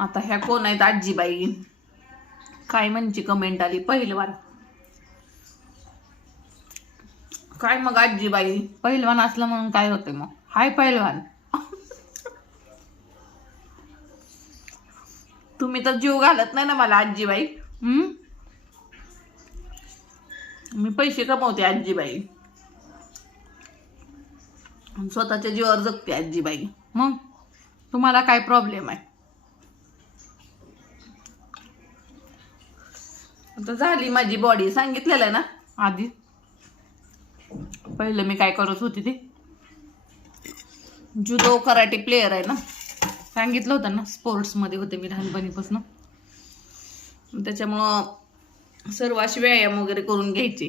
आता ह्या कोण आहेत आजीबाई, काय म्हणजे कमेंट आली पहिलवान. काय मग आजीबाई पहिलवान असलं म्हणून काय होते मग? हाय पहिलवान. तुम्ही तर जीव घालत नाही ना मला आजीबाई. मी पैसे कमवते आजीबाई, स्वतःच्या जीवावर जगते आजीबाई. मग तुम्हाला काय प्रॉब्लेम आहे? आता झाली माझी बॉडी, सांगितलेलं आहे ना आधी. पहिलं मी काय करत होती ते जुडो कराटे प्लेयर आहे ना, सांगितलं होतं ना. स्पोर्ट्समध्ये होते मी लहानपणीपासून, त्याच्यामुळं सर्व अशी व्यायाम वगैरे करून घ्यायचे.